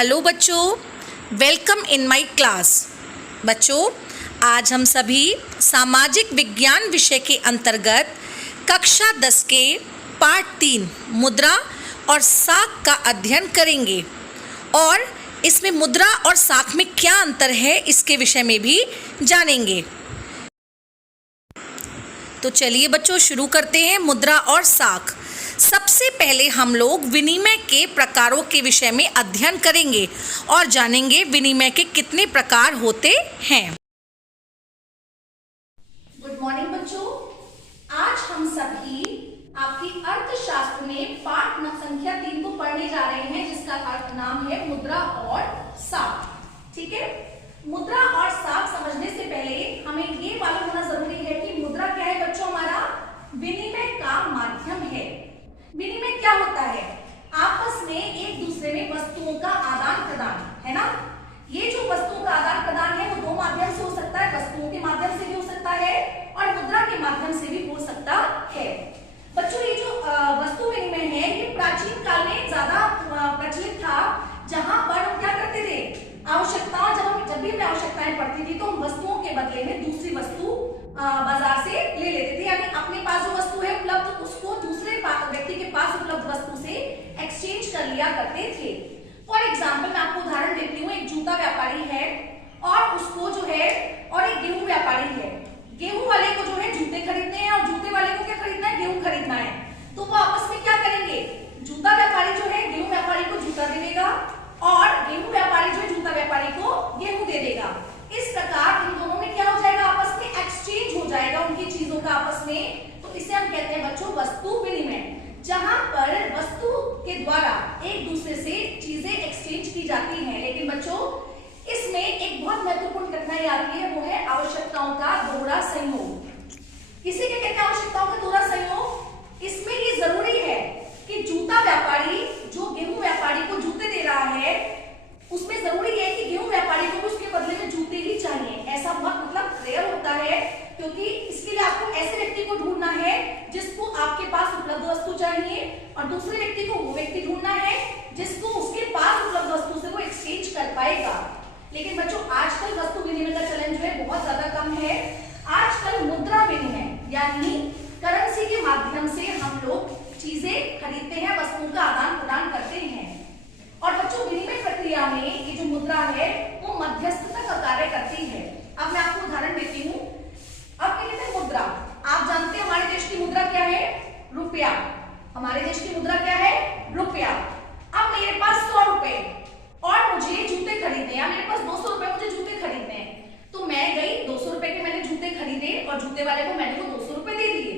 Hello बच्चों, welcome in my class. बच्चों, आज हम सभी सामाजिक विज्ञान विषय के अंतर्गत कक्षा 10 के पाठ 3 मुद्रा और साख का अध्ययन करेंगे और इसमें मुद्रा और साख में क्या अंतर है इसके विषय में भी जानेंगे। तो चलिए बच्चों, शुरू करते हैं मुद्रा और साख। सबसे पहले हम लोग विनिमय के प्रकारों के विषय में अध्ययन करेंगे और जानेंगे विनिमय के कितने प्रकार होते हैं। गुड मॉर्निंग बच्चों, आज हम सभी आपकी अर्थशास्त्र में पाठ संख्या 3 को पढ़ने जा रहे हैं, जिसका अर्थ नाम है मुद्रा और साख। ठीक है, मुद्रा और साख समझने से पहले हमें ये मालूम होना जरूरी है कि मुद्रा क्या है बच्चों। हमारा विनिमय का माध्यम है। विनिमय क्या होता है? आपस में एक दूसरे में वस्तुओं का आदान प्रदान, है ना। ये जो वस्तुओं का आदान प्रदान है वो दो माध्यम से हो सकता है, वस्तुओं के माध्यम से भी हो सकता है और मुद्रा के माध्यम से भी हो सकता है। बच्चों, ये जो वस्तु विनिमय है ये प्राचीन काल में ज्यादा प्रचलित था, जहां पर हम क्या करते थे, आवश्यकताओं जब भी हमें आवश्यकताएं पड़ती थी तो हम वस्तुओं के बदले में दूसरी वस्तु बाजार से ले लेते थे, यानी अपने पास जो वस्तु है उपलब्ध उसको दूसरे व्यक्ति के पास उपलब्ध वस्तु से एक्सचेंज कर लिया करते थे। फॉर एग्जाम्पल मैं आपको उदाहरण देती हूँ। एक जूता व्यापारी है और उसको जो है, और एक गेहूं व्यापारी है। गेहूं वाले को जो है जूते खरीदने हैं और जूते वाले को क्या खरीदना है, गेहूं खरीदना है। तो वो आपस में क्या करेंगे, जूता व्यापारी जो है गेहूं व्यापारी को जूता दे देगा और गेहूं व्यापारी जो है जूता व्यापारी को गेहूं दे देगा। इस प्रकार इन दोनों में क्या हो जाएगा, आपस में एक्सचेंज हो जाएगा उनकी चीजों का आपस में। तो इसे हम कहते हैं बच्चों वस्तु विनिमय, जहां पर वस्तु के द्वारा एक दूसरे से चीजें एक्सचेंज की जाती हैं। लेकिन बच्चों, इसमें एक बहुत महत्वपूर्ण कठिनाई आती है, वो है आवश्यकताओं का दोहरा संयोग। किसे क्या कहते हैं, आवश्यकताओं का दोहरा संयोग। इसमें ये जरूरी है कि जूता व्यापारी जो गेहूं व्यापारी को जूते दे रहा है, उसमें जरूरी है कि गेहूं व्यापारी को उसके बदले में जूते ही चाहिए। ऐसा बहुत मतलब रेयर होता है, क्योंकि इसके लिए आपको ऐसे व्यक्ति को ढूंढना है जिसको आपके पास उपलब्ध वस्तु चाहिए और दूसरे व्यक्ति को वो व्यक्ति ढूंढना है जिसको उसके पास उपलब्ध वस्तु से वो एक्सचेंज कर पाएगा। लेकिन बच्चों, आजकल वस्तु विनिमय का चलन जो है बहुत ज्यादा कम है। आजकल मुद्रा विनिमय यानी करेंसी के माध्यम से हम लोग चीजें खरीदते हैं, वस्तुओं का आदान प्रदान करते हैं। और बच्चों, विनिमय प्रक्रिया में ये जो मुद्रा है वो मध्यस्थता का कार्य करती है। अब मैं आपको उदाहरण देती हूँ। अब क्या कहते हैं मुद्रा। आप जानते हैं हमारे देश की मुद्रा क्या है, रुपया। हमारे देश की मुद्रा क्या है, रुपया। अब मेरे पास 100 रुपए और मुझे जूते खरीदने, या मेरे पास 200 रुपए मुझे जूते खरीदने हैं। तो मैं गई, 200 रुपए के मैंने जूते खरीदे और जूते वाले को मैंने वो 200 रुपए दे दिए।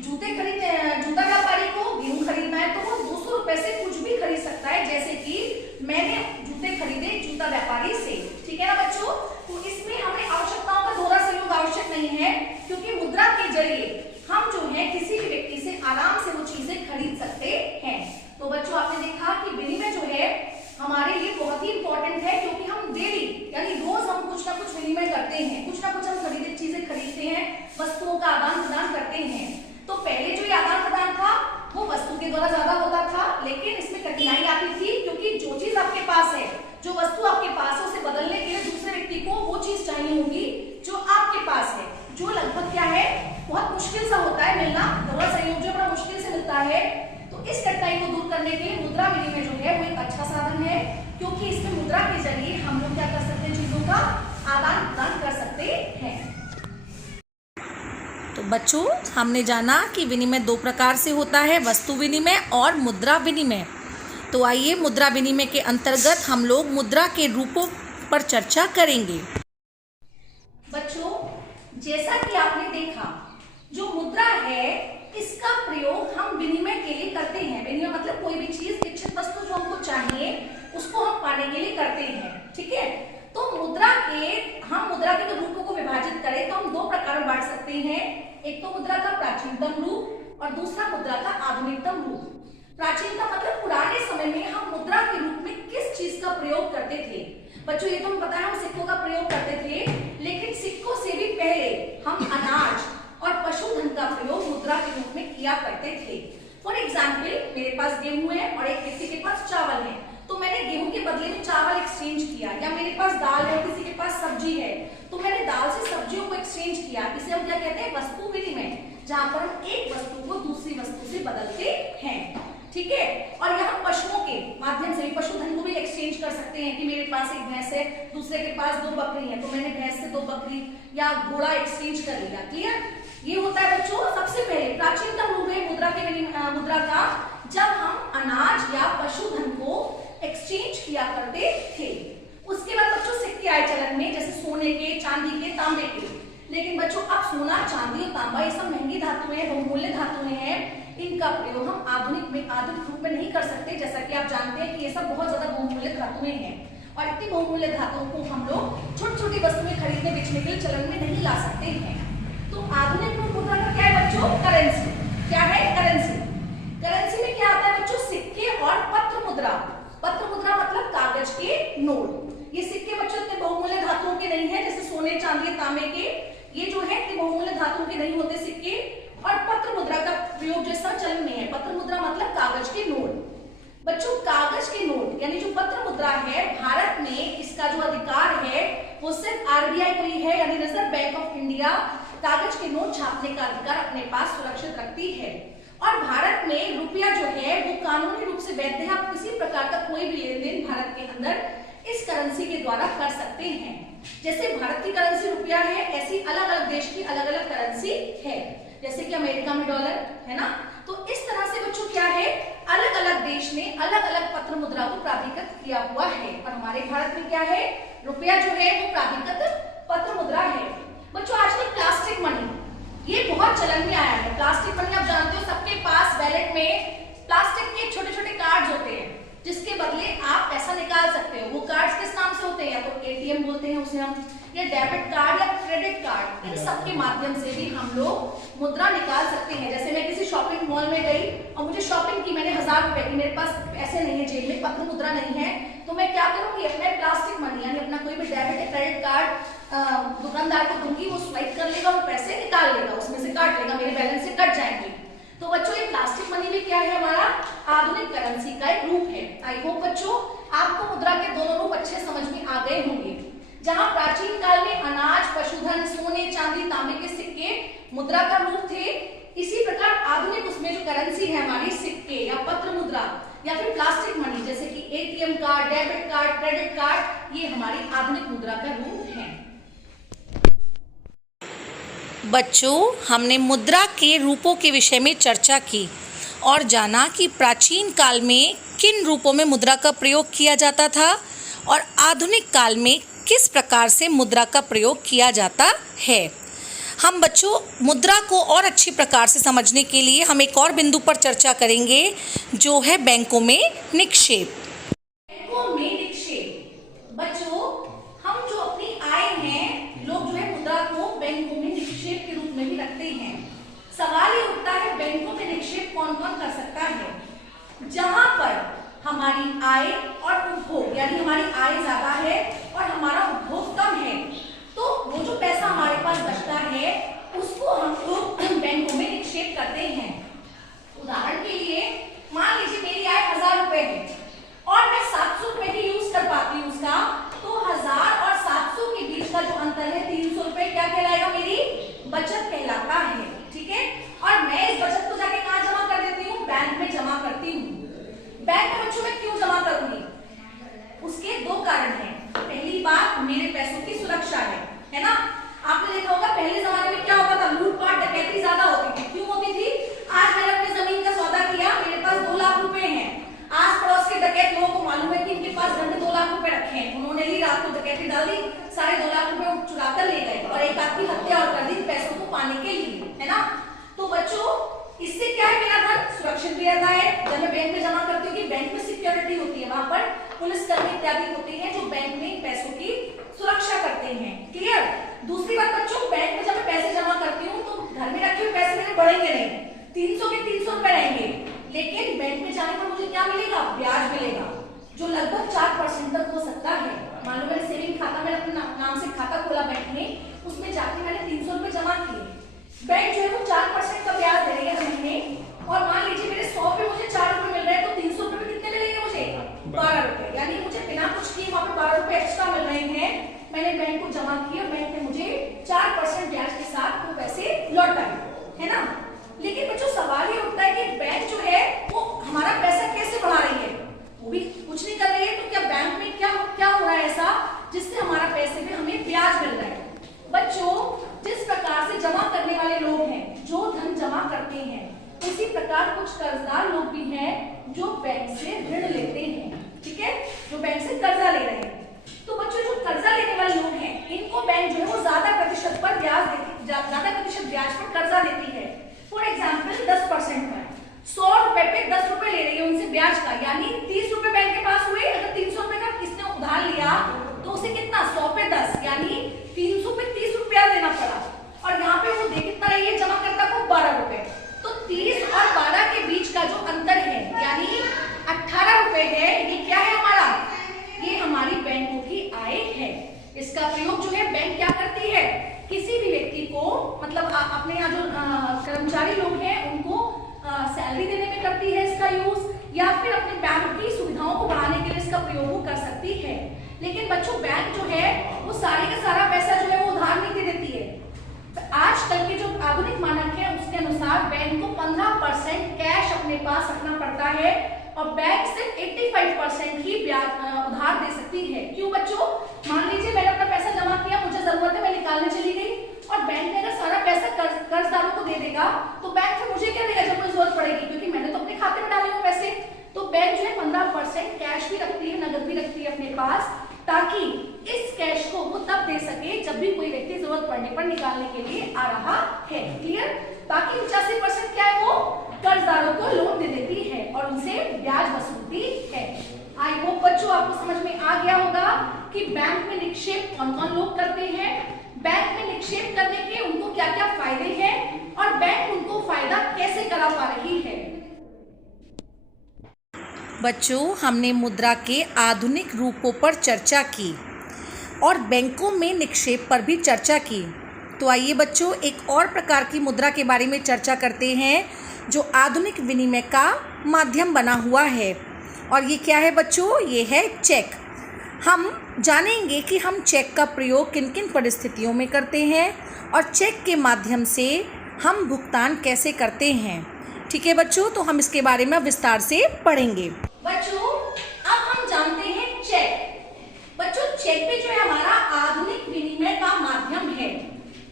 जूते खरीदने, जूता व्यापारी को गेहूं खरीदना है तो वो 200 रुपए से कुछ भी खरीद सकता है, जैसे कि मैंने जूते खरीदे जूता व्यापारी से। ठीक है ना बच्चों। तो इसमें हमें आवश्यकताओं का दोहरा सहयोग आवश्यक नहीं है, क्योंकि मुद्रा के जरिए हम जो है किसी भी व्यक्ति से आराम से वो चीजें खरीद सकते हैं। तो बच्चों, आपने देखा कि विनिमय जो है हमारे लिए बहुत ही इंपॉर्टेंट है, क्योंकि हम डेली यानी रोज हम कुछ ना कुछ विनिमय करते हैं, कुछ ना कुछ हम खरीदे चीजें खरीदते हैं, वस्तुओं का आदान प्रदान करते हैं। तो पहले जो आदान प्रदान था वो वस्तु के द्वारा ज्यादा होता था, लेकिन इसमें कठिनाई आती थी, क्योंकि जो चीज आपके पास है, जो वस्तु आपके पास है, उसे बदलने के लिए दूसरे व्यक्ति को वो चीज चाहिए होगी जो आपके पास है, जो लगभग क्या है, बहुत मुश्किल सा होता है मिलना। दोहरा सहयोग जो बड़ा मुश्किल से मिलता है। तो इस कठिनाई को दूर करने के लिए मुद्रा विनिमय जो है वो एक अच्छा साधन है, क्योंकि इसमें मुद्रा के जरिए हम लोग क्या कर सकते हैं, चीजों का आदान प्रदान कर सकते हैं। तो बच्चों, हमने जाना कि विनिमय दो प्रकार से होता है, वस्तु विनिमय और मुद्रा विनिमय। तो आइए मुद्रा विनिमय के अंतर्गत हम लोग मुद्रा के रूपों पर चर्चा करेंगे। बच्चों, जैसा कि आपने देखा, जो मुद्रा है इसका प्रयोग हम विनिमय के लिए करते हैं। विनिमय मतलब कोई भी चीज, इच्छित वस्तु जो हमको चाहिए उसको हम पाने के लिए करते हैं। ठीक है। तो हम मुद्रा के रूपों को विभाजित करें तो हम दो प्रकार में बांट सकते हैं। एक तो मुद्रा का प्राचीनतम रूप और दूसरा मुद्रा का आधुनिकतम रूप। प्राचीनतम मतलब पुराने समय में हम मुद्रा के रूप में किस चीज का प्रयोग करते थे। बच्चों, ये तो हमें पता है हम सिक्कों का प्रयोग करते थे, लेकिन सिक्कों से भी पहले हम अनाज और पशुधन का प्रयोग मुद्रा के रूप में किया करते थे। फॉर एग्जाम्पल, मेरे पास गेहूं है और एक व्यक्ति के पास चावल है, तो मैंने गेहूं के बदले में चावल सब्जी है, तो मैंने दाल से सब्जियों को एक्सचेंज किया। इसे हम क्या कहते हैं? वस्तु विनिमय, जहां पर हम एक वस्तु को दूसरी वस्तु से बदलते हैं। ठीक है। और यहाँ पशुओं के माध्यम से भी पशुधन को भी एक्सचेंज कर सकते हैं कि मेरे पास एक भैंस है, दूसरे के पास 2 बकरी है, तो मैंने भैंस से 2 बकरी या घोड़ा एक्सचेंज कर लिया। क्लियर? ये होता है बच्चों सबसे पहले प्राचीनतम रूप है मुद्रा का, जब हम अनाज या पशुधन को एक्सचेंज किया करते थे। उसके बाद बच्चों सिक्के आए चलन में, जैसे सोने के, चांदी के, तांबे के। लेकिन बच्चों अब सोना, चांदी और तांबा ये सब महंगी धातुएं, बहुमूल्य धातुएं हैं। इनका प्रयोग हम आधुनिक रूप में नहीं कर सकते, जैसा कि आप जानते हैं कि ये सब बहुत ज्यादा बहुमूल्य धातुएं हैं और इतनी बहुमूल्य धातुओं को हम लोग छोटी-छोटी वस्तुएं खरीदने बेचने के लिए चलन में नहीं ला सकते हैं। तो आधुनिक रूप मुद्रा का क्या है बच्चों? करेंसी। क्या है? करेंसी। करेंसी में क्या आता है बच्चों? सिक्के और पत्र मुद्रा। पत्र मुद्रा मतलब कागज के नोट। ये सिक्के बच्चों इतने बहुमूल्य धातुओं के नहीं है जैसे सोने, चांदी, तांबे के। ये जो है इतने बहुमूल्य धातुओं के नहीं होते सिक्के। और पत्र मुद्रा का प्रयोग जैसा चलन में है। पत्र मुद्रा मतलब कागज के नोट। बच्चों कागज के नोट यानी जो पत्र मुद्रा है, भारत में इसका जो अधिकार है वो सिर्फ आरबीआई को ही है, यानी रिजर्व बैंक ऑफ इंडिया कागज के नोट छापने का अधिकार अपने पास सुरक्षित रखती है। और भारत में रुपया जो है वो कानूनी रूप से वैध है। आप किसी प्रकार का कोई भी लेन देन भारत के अंदर इस करेंसी के द्वारा कर सकते हैं। जैसे भारत की करेंसी रुपया है, ऐसी अलग अलग देश की अलग अलग करेंसी है। जैसे कि अमेरिका में डॉलर है ना, तो इस तरह से बच्चों क्या है, अलग अलग देश ने अलग अलग पत्र मुद्रा को प्राधिकृत किया हुआ है। और हमारे भारत में क्या है, रुपया जो है वो प्राधिकृत पत्र मुद्रा है। बच्चों आजकल प्लास्टिक मनी ये बहुत चलन में आया है। प्लास्टिक मनी आप जानते हो सबके पास वैलेट में प्लास्टिक के छोटे छोटे कार्ड्स होते हैं जिसके बदले आप पैसा निकाल सकते हो। वो कार्ड्स किस नाम से होते हैं? या तो एटीएम बोलते हैं उसे हम, या डेबिट कार्ड या क्रेडिट कार्ड। इन सब के माध्यम से भी हम लोग मुद्रा निकाल सकते हैं। जैसे मैं किसी शॉपिंग मॉल में गई और मुझे शॉपिंग की, मैंने 1000 रुपए की, मेरे पास पैसे नहीं है, जेब में पत्र मुद्रा नहीं है, तो मैं क्या करूंगी? अपने प्लास्टिक मनी यानी अपना कोई भी डेबिट या क्रेडिट कार्ड दुकानदार को दूंगी, वो स्वाइप कर लेगा, वो पैसे निकाल लेगा, उसमें से काट लेगा, मेरे बैलेंस से कट जाएंगे। तो बच्चों ये प्लास्टिक मनी भी क्या है? हमारा आधुनिक करेंसी का एक रूप है। आई होप बच्चों आपको मुद्रा के दोनों रूप अच्छे समझ में आ गए होंगे। जहां प्राचीन काल में अनाज, पशुधन, सोने, चांदी, तांबे के सिक्के मुद्रा का रूप थे, इसी प्रकार आधुनिक उसमें जो करेंसी है हमारी, सिक्के या पत्र मुद्रा या फिर प्लास्टिक मनी जैसे कि ATM card, debit card, credit card, ये हमारी आधुनिक मुद्रा का रूप है। बच्चों हमने मुद्रा के रूपों के विषय में चर्चा की और जाना कि प्राचीन काल में किन रूपों में मुद्रा का प्रयोग किया जाता था और आधुनिक काल में किस प्रकार से मुद्रा का प्रयोग किया जाता है। हम बच्चों मुद्रा को और अच्छी प्रकार से समझने के लिए हम एक और बिंदु पर चर्चा करेंगे जो है बैंकों में निक्षेप। बैंकों में निक्षेप। बच्चों हम जो अपनी आय है, लोग जो है मुद्रा को बैंकों में निक्षेप के रूप में भी रखते हैं। सवाल ये उठता है बैंकों में निक्षेप कौन कौन कर सकता है? जहां पर हमारी आय और उपभोग यानी हमारी आय ज्यादा है और हमारा उपभोग कम है, तो वो जो पैसा हमारे पास बचता है उसको हम लोग बैंकों में निक्षेप करते हैं। उदाहरण के लिए मान लीजिए मेरी आय 1000 रुपए है और मैं 700 रुपए ही यूज कर पाती हूँ उसका, तो 1000 और 700 के बीच का जो अंतर है 300 रुपए क्या कहलाएगा? मेरी बचत कहलाता है। ठीक है। और मैं इस बचत को जाके कहाँ जमा कर देती हूँ? बैंक में जमा करती हूँ। बैंक में बच्चों में क्यों जमा करूंगी? उसके 2 कारण हैं। पहली बात मेरे पैसों की सुरक्षा है ना। आपने देखा होगा पहले जमाने में क्या होता था, लूटपाट डकैती ज्यादा होती थी। क्यों होती थी? आज मैंने अपनी जमीन का सौदा किया, मेरे पास 2 लाख रुपए हैं, आस पड़ोस के डकैत लोगों को मालूम है कि इनके पास घर में 2 लाख रुपए रखे हैं, उन्होंने ही रात को डकैती डाल दी, सारे 2 लाख रुपए चुरा कर ले गए और एक आदमी हत्या और कर दी पैसों को पाने के लिए, है ना। तो बच्चों इससे क्या है, मेरा धन सुरक्षित भी रहता है। जब मैं बैंक में जमा करती हूँ कि बैंक में सिक्योरिटी होती है, वहां पर पुलिसकर्मी इत्यादि होते हैं जो बैंक में पैसों की सुरक्षा करते हैं। क्लियर। दूसरी बात बच्चों, बैंक में जब मैं पैसे जमा करती हूँ तो घर में रखे हुए पैसे मेरे बढ़ेंगे नहीं, 300 के 300 रुपए रहेंगे, लेकिन बैंक में जाने पर मुझे क्या मिलेगा? ब्याज मिलेगा, जो लगभग 4% तक हो सकता है। मान लो मैंने सेविंग खाता में अपने नाम से खाता खोला बैंक में, उसमें जाके मैंने 300 रुपए जमा किए, बैंक जो है वो 4% का ब्याज दे रही है महीने, और मान लीजिए मेरे 100 पे मुझे 4 रुपए मिल रहे हैं, तो 300 रुपए में कितने मिलेंगे मुझे? 12 रुपए। यानी मुझे बिना कुछ किए वहां पे 12 रुपए एक्स्ट्रा मिल रहे हैं, मैंने बैंक को जमा कुछ नहीं कर रही है, तो क्या बैंक में क्या हो रहा है ऐसा जिससे हमारा पैसे में हमें ब्याज मिल रहा है। बच्चों, जिस प्रकार से जमा करने वाले लोग हैं जो धन जमा करते हैं, उसी प्रकार कुछ कर्जदार लोग भी हैं जो बैंक से ऋण लेते हैं। ठीक है, जो बैंक से कर्जा ले रहे हैं। तो बच्चों, जो कर्जा लेने वाले लोग हैं इनको बैंक जो है वो ज्यादा प्रतिशत ब्याज पर कर्जा देती है। फॉर एग्जाम्पल 10% पर 100 रुपए पे 10 रुपए ले रही है उनसे ब्याज का, यानी 30 रुपए बैंक के पास हुए। अगर 300 रुपए का किसने उधार लिया तो उसे कितना 100 पे 10 यानी 300 पे 30 रुपया देना पड़ा। और यहाँ पे वो दे कितना रही है जमाकर्ता को 12 रुपए। तो 30 और 12 के बीच का जो अंतर है यानी 18 रुपए है, ये क्या है हमारा, ये हमारी बैंकों की आय है। इसका प्रयोग जो है बैंक क्या करती है, किसी भी व्यक्ति को मतलब अपने यहाँ जो कर्मचारी लोग हैं उनको सैलरी देने में करती है इसका यूज, या फिर अपने बैंक की सुविधाओं को बढ़ाने के लिए इसका प्रयोग कर सकती है। लेकिन बच्चों, बैंक जो है वो सारे का सारा पैसा जो है वो उधार नीति देती है। तो आजकल के जो आधुनिक मानक है उसके अनुसार बैंक को 15% कैश अपने पास रखना पड़ता है और बैंक सिर्फ 85% ही उधार दे सकती है। क्यों बच्चों, मान लीजिए मैंने अपना पैसा जमा किया, मुझे जरूरत है, मैं निकालने चली गई और बैंक ने अगर सारा पैसा कर्जदारों को दे देगा तो बैंक फिर मुझे क्या देगा जब मुझे जरूरत पड़ेगी, क्योंकि मैंने तो अपने खाते में डाले हुए पैसे। तो बैंक जो है 15% कैश भी रखती है, नगद भी रखती है अपने पास, ताकि इस कैश को वो तब दे सके जब भी कोई व्यक्ति जरूरत पड़ने पर निकालने के लिए आ रहा है। क्लियर। बाकी 85% क्या है, वो कर्जदारों को लोन दे देती है और उनसे ब्याज वसूलती है। आई होप बच्चों आपको समझ में आ गया होगा कि बैंक में निक्षेप कौन कौन लोग करते हैं, बैंक में निक्षेप करने के उनको क्या क्या फायदे हैं और बैंक उनको फायदा कैसे करा पा रही है। बच्चों, हमने मुद्रा के आधुनिक रूपों पर चर्चा की और बैंकों में निक्षेप पर भी चर्चा की। तो आइए बच्चों, एक और प्रकार की मुद्रा के बारे में चर्चा करते हैं जो आधुनिक विनिमय का माध्यम बना हुआ है। और ये क्या है बच्चों, ये है चेक। हम जानेंगे कि हम चेक का प्रयोग किन किन परिस्थितियों में करते हैं और चेक के माध्यम से हम भुगतान कैसे करते हैं। ठीक है बच्चों, तो हम इसके बारे में विस्तार से पढ़ेंगे। बच्चों, अब हम जानते हैं चेक। बच्चों, चेक पे जो है हमारा आधुनिक विनिमय का माध्यम है।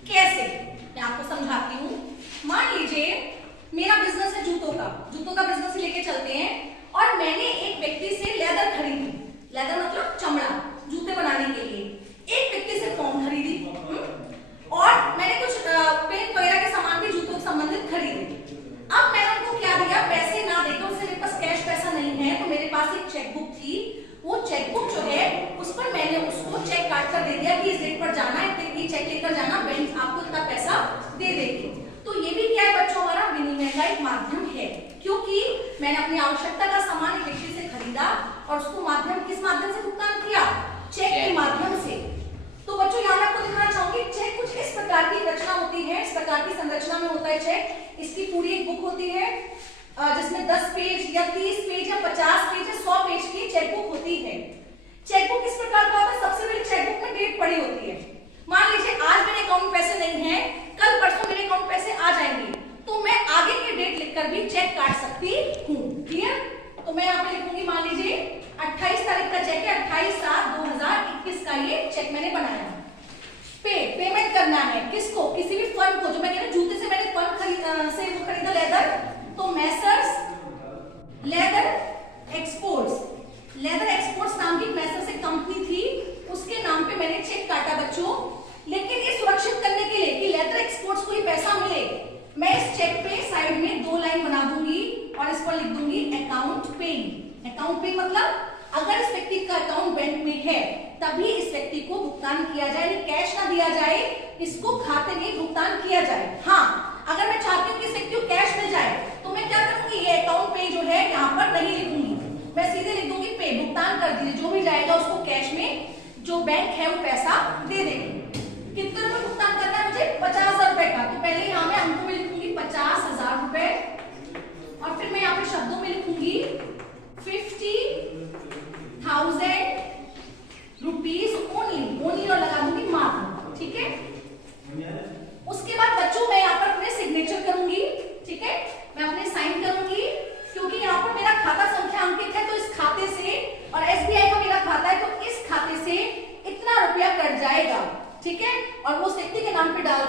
कैसे, मैं आपको समझाती हूँ। मान लीजिए मेरा बिजनेस है जूतों का बिजनेस लेके चलते हैं और मैंने एक व्यक्ति से लेदर खरीदी, लेदर मतलब चमड़ा, जूते बनाने के लिए एक व्यक्ति से फॉर्म खरीदी और मैंने कुछ पेन वगैरह के सामान भी जूतों से संबंधित खरीदे। अब मैंने उनको क्या दिया, पैसे ना देकर, उससे मेरे पास कैश पैसा नहीं है, तो मेरे पास एक चेकबुक थी। वो चेकबुक जो है उस पर मैंने उसको चेक काट कर दे दिया कि इस डेट पर जाना है, ये चेक लेकर जाना, बैंक आपको इतना पैसा दे देगी। तो ये भी क्या है बच्चों, हमारा विनिमय का एक माध्यम है, क्योंकि मैंने अपनी आवश्यकता का सामान एक व्यक्ति से खरीदा और उसको किस माध्यम से भुगतान किया, चेक के माध्यम से। तो बच्चों, यहाँ मैं आपको दिखाना चाहूंगी चेक कुछ इस प्रकार की रचना होती है, इस प्रकार की संरचना में होता है चेक। इसकी पूरी एक बुक होती है जिसमें 10 पेज या 30 पेज या 50 पेज या 100 पेज की चेकबुक होती है। चेकबुक इस प्रकार का होता है, सबसे पहले चेकबुक में डेट पड़ी होती है। मान लीजिए आज मेरे अकाउंट में पैसे नहीं है, कल परसों मेरे अकाउंट में पैसे आ जाएंगे, तो मैं आगे की डेट लिखकर भी चेक काट सकती हूँ। क्लियर। तो मैं यहाँ पे लिखूंगी, मान लीजिए 28 तारीख का चेक है, 28/7/2021 का ये चेक मैंने बनाया। पेमेंट करना है किसको, किसी भी फर्म को, जो मैं कह रहा जूते से मैंने फर्म खरीदा लेदर, तो मैसर्स लेदर एक्सपोर्ट्स नाम की मैसर्स एक कंपनी थी, उसके नाम पे मैंने चेक काटा बच्चों। लेकिन ये सुरक्षित करने के लिए कि लेदर एक्सपोर्ट्स को ही पैसा मिले, मैं इस चेक पे साइड में 2 लाइन बना दूंगी और इस पर लिख दूंगी अकाउंट पेइंग। अकाउंट पेइंग मतलब अगर इस व्यक्ति का अकाउंट बैंक में है तभी इस व्यक्ति को भुगतान किया जाए, कैश ना दिया जाए, इसको खाते में भुगतान किया जाए। हाँ, अगर मैं चाहती हूँ कि इस व्यक्ति को कैश मिल जाए तो मैं क्या करूंगी, ये अकाउंट पे जो है यहाँ पर नहीं लिखूंगी, मैं सीधे लिख दूंगी पे, भुगतान कर दीजिए, जो भी जाएगा उसको कैश में जो बैंक है वो पैसा दे देगी। कितने रुपए भुगतान करना है मुझे, 50,000 रुपए का। तो पहले यहाँ मैं अंकों में लिखूंगी 50,000 रुपए और फिर मैं यहाँ पे शब्दों में लिखूंगी 50,000 रुपीज ओनली और लगा दूंगी मात्र। ठीक है। उसके बाद बच्चों मैं यहाँ पर अपने सिग्नेचर करूंगी। ठीक है, मैं अपने साइन करूंगी, क्योंकि यहाँ पर मेरा खाता संख्या अंकित है, तो इस खाते से और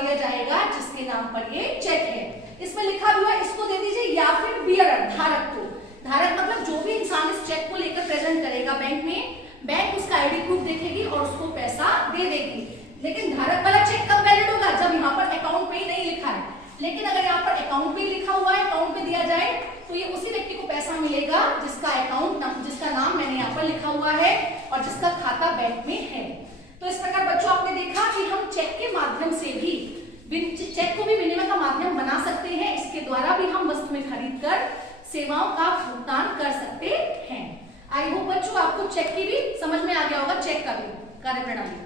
दिया जाएगा जिसके नाम पर ये चेक है। इसमें लिखा हुआ है, इसको दे दीजिए, या फिर बियरर, धारक को। धारक मतलब जो भी इंसान इस चेक को लेकर प्रेजेंट करेगा बैंक में, बैंक उसका आईडी प्रूफ देखेगी और उसको पैसा दे देगी। लेकिन धारक वाला चेक कब वैलिड होगा? जब यहाँ पर अकाउंट पे ही नहीं लिखा है। लेकिन अगर यहाँ पर अकाउंट पे लिखा हुआ है, अकाउंट पे दिया जाए, तो ये उसी व्यक्ति को पैसा मिलेगा जिसका अकाउंट, जिसका नाम मैंने यहाँ पर लिखा हुआ है और जिसका खाता बैंक में है। तो इस प्रकार बच्चों आपने देखा कि हम चेक के माध्यम से भी, चेक को भी विनिमय का माध्यम बना सकते हैं। इसके द्वारा भी हम वस्तुएं खरीद कर सेवाओं का भुगतान कर सकते हैं। आई होप बच्चों आपको चेक की भी समझ में आ गया होगा, चेक का भी कार्यप्रणाली।